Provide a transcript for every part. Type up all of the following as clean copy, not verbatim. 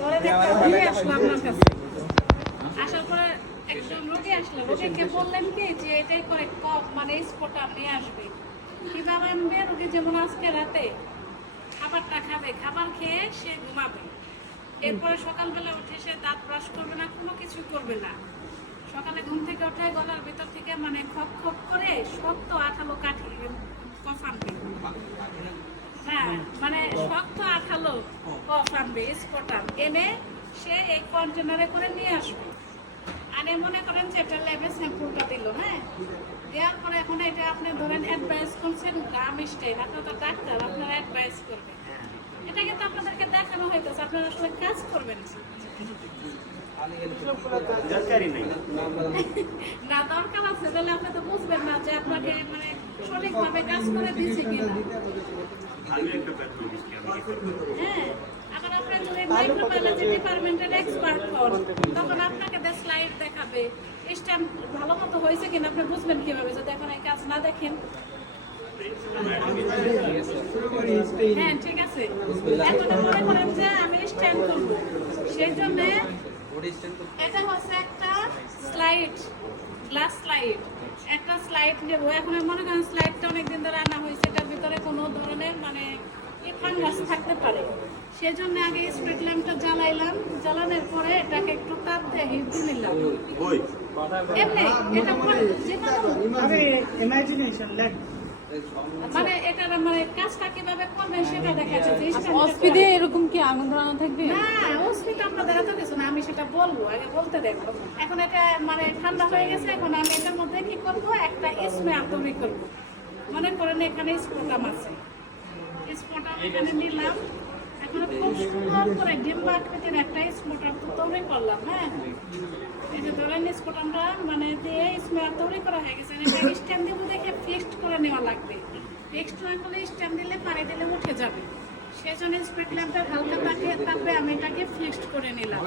ধরেন একটা রোগী আসলো আপনার কাছে, আসার পরে একজন রোগী আসলো, রোগীকে বললেন কি যে এটাই করে মানে স্পটটা নিয়ে আসবে, কিভাবে আনবে? রোগী যেমন আজকে রাতে খাবারটা খাবে, খাবার খেয়ে সে ঘুমাবে, এরপরে সকালবেলা উঠে সে দাঁত ব্রাশ করবে না, কোনো কিছু করবে না। সকালে ঘুম থেকে উঠে গলার ভিতর থেকে মানে খপ খপ করে শক্ত আঠালো কাঠি কফ আনবে। হ্যাঁ, মানে শক্ত আঠালো কফ আনবে, স্পটার এনে সে এই কন্টেনারে করে নিয়ে আসবে। আনে মনে করেন যে এটা ল্যাবে স্যাম্পলটা দিল, হ্যাঁ, দেওয়ার পরে এখন এটা আপনি ধরেন অ্যাডভাইস করছেন গ্রাম স্টাইল, আপনার তো ডাক্তার, আপনারা অ্যাডভাইস করবেন। এটা কিন্তু আপনাদেরকে দেখানো হইতেছে, আপনারা আসলে কাজ করবেন না। দরকার আছে তাহলে আপনি তো বুঝবেন না যে আপনাকে মানে সঠিকভাবে কাজ করে দিচ্ছে কিনা। হ্যাঁ, আবার আপনি যদি মাইক্রোবায়োলজি ডিপার্টমেন্টের এক্সপার্ট হন, তখন আপনাকে স্লাইড দেখাবে, স্ট্যাম্প ভালো মতো হয়েছে কিনা আপনি বুঝবেন কিভাবে যদি এখন এই কাজ না দেখেন। হ্যাঁ, ঠিক আছে। এখন মনে করেন যে আমি স্ট্যান্ড করবো, সেই জন্য এটা হচ্ছে একটা স্লাইড, গ্লাস স্লাইড, একটা স্লাইড নেব। এখন মনে করেন স্লাইডটা অনেকদিন ধরে আনা হয়েছে, এটার ভিতরে কোনো ধরনের মানে ফাঙ্গাস থাকতে পারে, সেজন্য আগে স্পিড ল্যাম্পটা জ্বালাইলাম, জ্বালানোর পরে এটাকে একটু তাপ দিয়ে হিট দিয়ে নিলাম। এমনি এটা মানে এটা মানে কাজটা কিভাবে করবেন সেটা দেখাচ্ছে। অস্পিডে এরকম কি আগুন ধরানো থাকবে? না, অস্পিড আপনাদের এত কিছু না, আমি সেটা বলবো, আগে বলতে দেখবো। এখন এটা মানে ঠান্ডা হয়ে গেছে, এখন আমি এটার মধ্যে কি করবো, একটা স্প্রে তৈরি করবো। মনে করেন এখানে স্পোটাম আছে, স্পোটাম এখানে নিলাম, এখন খুব সুন্দর করে ডিম্বা আকৃতির একটা স্পোটাম তৈরি করলাম। হ্যাঁ, এই যে ধরেন স্পোটামটা মানে দিয়ে স্প্রে তৈরি করা হয়ে গেছে, এটা স্ট্যান্ড দিব দেখে ফিক্সড করে নেওয়া লাগবে। ফিক্সড না করলে স্ট্যান্ড দিলে পানি দিলে উঠে যাবে, সেজন্য স্পিড ল্যাম্পটা হালকা তাপে আমি এটাকে ফিক্সড করে নিলাম,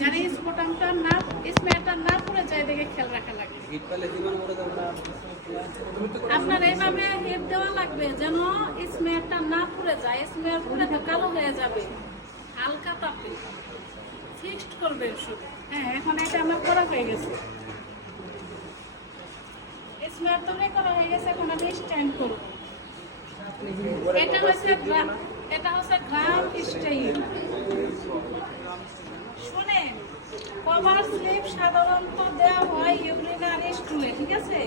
যাতে স্পোটামটা না স্মেয়ারটা না পড়ে যায় দেখে খেয়াল রাখা লাগে। আপনার এইভাবে হিট দেওয়া লাগবে যেন স্মেয়ারটা না পড়ে যায়, স্মেয়ার পড়ে তো কালো হয়ে যাবে। হালকা তাপে ফিক্সড করবেন শুধু। হ্যাঁ, এখন এটা আমার করা হয়ে গেছে, স্মেয়ার তৈরি করা হয়ে গেছে, এখন আমি স্ট্যান্ড করব। এটা হচ্ছে গ্রাম স্টাইল। শুনেন, কভার স্লিপ সাধারণত দেওয়া হয় ইউরিনারি স্টুলে, ঠিক আছে?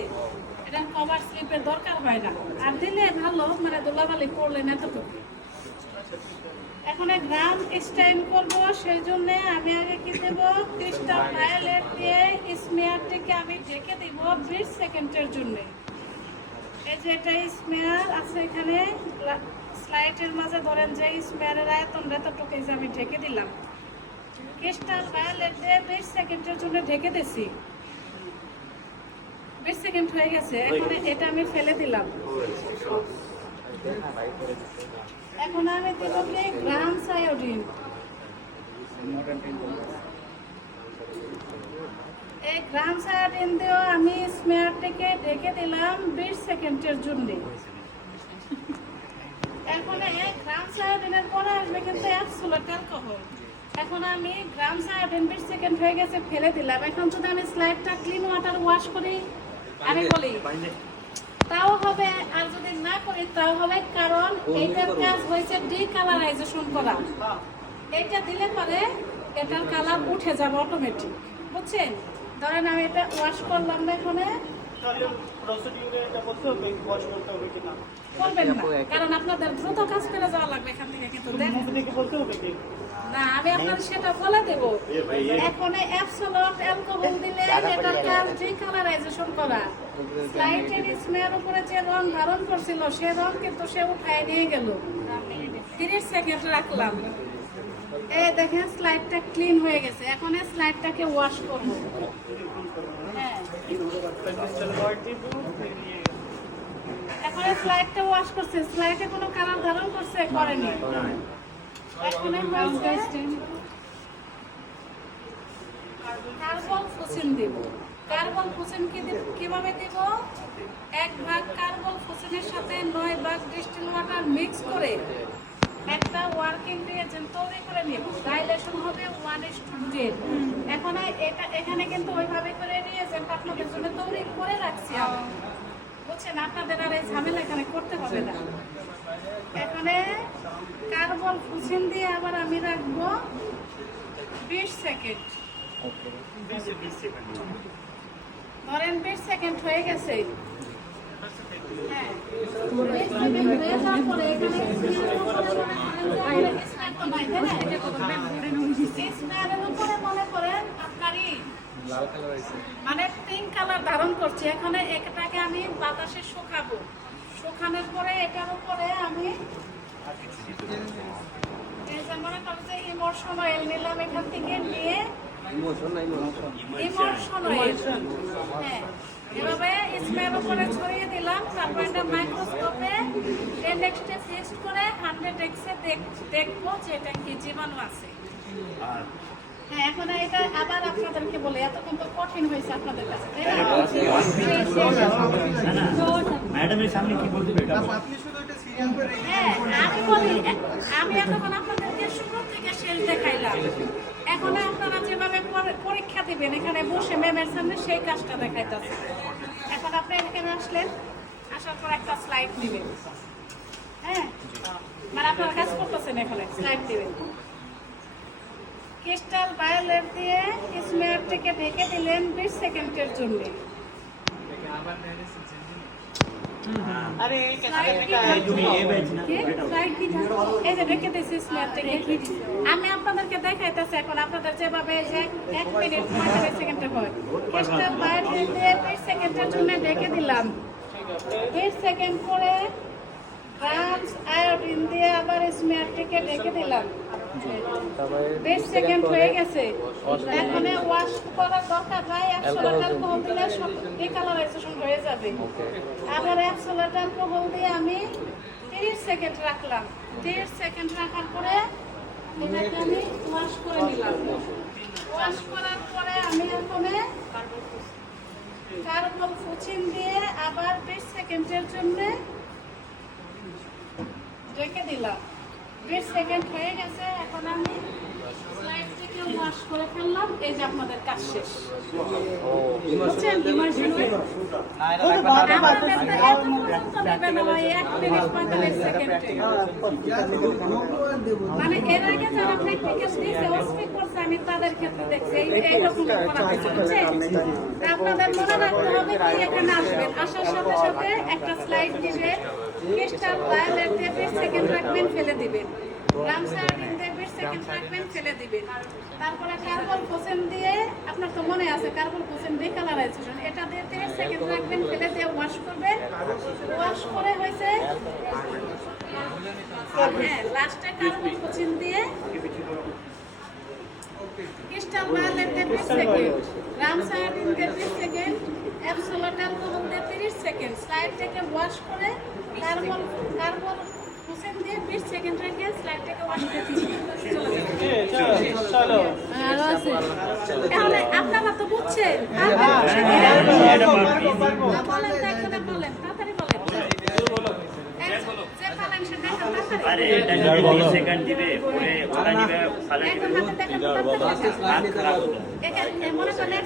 এটা কভার স্লিপের দরকার হয় না, আর দিলে ভালো, মানে ধুলাবালি পড়লে না এতটুকু। এখন গ্রাম স্টাইল করব, সেই জন্য আমি আগে কি দেব, ক্রিস্টাল ভায়োলেট দিয়ে স্মেয়ারটিকে আমি ঢেকে দিব 20 সেকেন্ডের জন্য। এই যে এটা স্মেয়ার আছে এখানে স্লাইডের মাঝে, ধরেন যে স্মেয়ারের আয়তনটা এতটুকু যে আমি ঢেকে দিলাম, ক্রিস্টাল ভায়োলেট দিয়ে 20 সেকেন্ডের জন্য ঢেকে দিছি। 20 সেকেন্ড হয়ে গেছে, এখন এটা আমি ফেলে দিলাম। এখন আমি দেব কি গ্রামস আয়োডিন। এই গ্রামস আয়োডিন দিয়েও আমি স্মেয়ারটিকে ঢেকে দিলাম 20 সেকেন্ডের জন্য। এখন এই গ্রামস আয়োডিনের পরে আসবে কিন্তু অ্যাবসোলিউট অ্যালকোহল। এখন আমি গ্রামস আয়োডিন 20 সেকেন্ড হয়ে গেছে ফেলে দিলাম। এখন যদি আমি স্লাইডটা ক্লিন ওয়াটার ওয়াশ করি, আমি বলি তাও হবে, আর যদি না করি তাও হবে, কারণ এইটার কাজ হয়েছে ডিকালারাইজেশন করা। এইটা দিলে পরে এটার কালার উঠে যাবে অটোমেটিক, বুঝছেন? ধরেন আমি এটা ওয়াশ করলাম না, এখানে করবেন না, কারণ আপনাদের দ্রুত কাজ করে যাওয়া লাগবে এখান থেকে, কিন্তু না, আমি আপনার সেটা বলে দেব। এখন অ্যাবসোলিউট অ্যালকোহল দিলে এটার কাজ ডিকালারাইজেশন করা। স্লাইডের স্মেয়ার উপরে যে রং ধারণ করছিল সে রং কিন্তু সে উঠায় নিয়ে গেল। 30 সেকেন্ড রাখলাম, এই দেখেন স্লাইডটা ক্লিন হয়ে গেছে। এখন এই স্লাইডটাকে ওয়াশ করব। হ্যাঁ, এখন স্লাইডটা ওয়াশ করছে, স্লাইডে কোনো কালার ধারণ করছে করেনি। এখন কার্বন ফুসিন দিব। কার্বন ফুসিন কিভাবে দিব? 1 ভাগ কার্বন ফুসিনের সাথে 9 ভাগ ডিস্টিল ওয়াটার মিক্স করে একটা ওয়ার্কিং রিয়েজেন্ট তৈরি করে নিব। ডাইলেশন হবে 1:10। এখন এখানে কিন্তু ওইভাবে করে রিয়েজেন্ট আপনাদের জন্য তৈরি করে রাখছি আমি। বুঝছেন, আপনাদের আর এই ঝামেলা এখানে করতে হবে না। এখানে কার্বন ফুসিন দিয়ে আবার আমি রাখবো 20 সেকেন্ড। ধরেন 20 সেকেন্ড হয়ে গেছে। হ্যাঁ, 20 সেকেন্ড হয়ে যাওয়ার পরে এখানে স্মেয়ারের উপরে মনে করেন আপনারই মানে পিঙ্ক কালার ধারণ করছে। এখানে এটাকে আমি বাতাসে শুকাবো। শুকানোর পরে এটার উপরে আমি এই যে মনে করেন যে ইমোশন অয়েল নিলাম এখান থেকে নিয়ে ইমোশন অয়েল, হ্যাঁ, এভাবে স্মেয়ার উপরে ছড়িয়ে দিলাম। তারপর এটা মাইক্রোস্কোপে 10x টেস্ট করে 100x দেখবো যে এটা কি জীবাণু আছে। হ্যাঁ, এখন এটা আবার আপনাদেরকে বলে এতক্ষণ তো কঠিন হয়েছে আপনাদের কাছে, তাই না? ম্যাডামের সামনে কি বলতে হ্যাঁ, আমি বলি, আমি এতক্ষণ আপনাদেরকে শুরু থেকে শেষ দেখাইলাম। এখন আপনারা যেভাবে পরীক্ষা দিবেন এখানে বসে ম্যামের সামনে সেই কাজটা দেখাইতেছে। এখন আপনি এখানে আসলেন, আসার পর একটা স্লাইড দিবেন। হ্যাঁ, মানে আপনারা কাজ করতেছেন, এখানে স্লাইড দিবেন। ক্রিস্টাল ভায়োলেট দিয়ে স্মেয়ারটিকে ঢেকে দিলেন 20 সেকেন্ডের জন্য। আমি আপনাদেরকে দেখাইতেছি এখন আপনাদের যেভাবে 1 মিনিট 45 সেকেন্ডে হয়। ক্রিস্টাল ভায়োলেট দিয়ে 20 সেকেন্ডের জন্য ঢেকে দিলাম। 20 সেকেন্ড পরে রামস আয়োডিন দিয়ে আবার স্মেয়ারটিকে ঢেকে দিলাম। 20 সেকেন্ড হয়ে গেছে। এখন ওয়াশ করার দরকার নাই, অ্যাবসোলিউট অ্যালকোহল দিলে সব ডিকালারাইজেশন হয়ে যাবে। আবার অ্যাবসোলিউট অ্যালকোহল দিয়ে আমি 30 সেকেন্ড রাখলাম। 30 সেকেন্ড রাখার পরে এটাকে আমি ওয়াশ করে নিলাম। ওয়াশ করার পরে আমি এখানে কার্বন ফুচিন দিয়ে আবার 20 সেকেন্ডের জন্য রেখে দিলাম। 20 সেকেন্ড হয়ে গেছে। এখন আমি স্লাইড থেকে ওয়াশ করে ফেললাম। এই যে আপনাদের কাজ শেষ। বুঝছেন? মানে এর আগে যারা প্র্যাকটিক্যাল দিয়েছে অস্পিক করছে আমি তাদের ক্ষেত্রে দেখছি এইরকম করা হয়েছে। বুঝছেন? আপনাদের মনে রাখতে হবে কি এখানে আসবেন, আসার সাথে সাথে একটা স্লাইড দিবেন, ক্রিস্টাল ভায়োলেট দিয়ে 20 সেকেন্ড রাখবেন, ফেলে দিবেন। রামসায়াডিন দিয়ে 20 সেকেন্ড রাখবেন, ফেলে দিবেন। তারপরে কার্বন ফোসেন দিয়ে, আপনার তো মনে আছে কার্বন ফোসেন ডিকালারাইজেশন, এটা দিয়ে 30 সেকেন্ড রাখবেন, ফেলে দিয়ে ওয়াশ করবেন। ওয়াশ করে হয়েছে, হ্যাঁ, লাস্টে কার্বন ফোসেন দিয়ে ক্রিস্টাল ভায়োলেট দিয়ে 20 সেকেন্ড, রামসায়াডিন দিয়ে 20 সেকেন্ড, অ্যাবসোলিউট অ্যালকোহল দিয়ে 30 সেকেন্ড, স্লাইড থেকে ওয়াশ করে কার্বন ফোসেন দিয়ে 20 সেকেন্ড রেখে স্লাইড থেকে ওয়াশ করে চলো। আরো আছে। তাহলে আপনারা তো বুঝছেন। বলেন, দেখতে বলেন, তাড়াতাড়ি বলেন। যে পালেন সে দেখেন তাড়াতাড়ি। আরে এটা 20 সেকেন্ড দিবে, পরে ওটা নিবে, ফালা এখন দিবে, হাতে দেখেন তাড়াতাড়ি। হাত খারাপ হবে। এখানে মনে করেন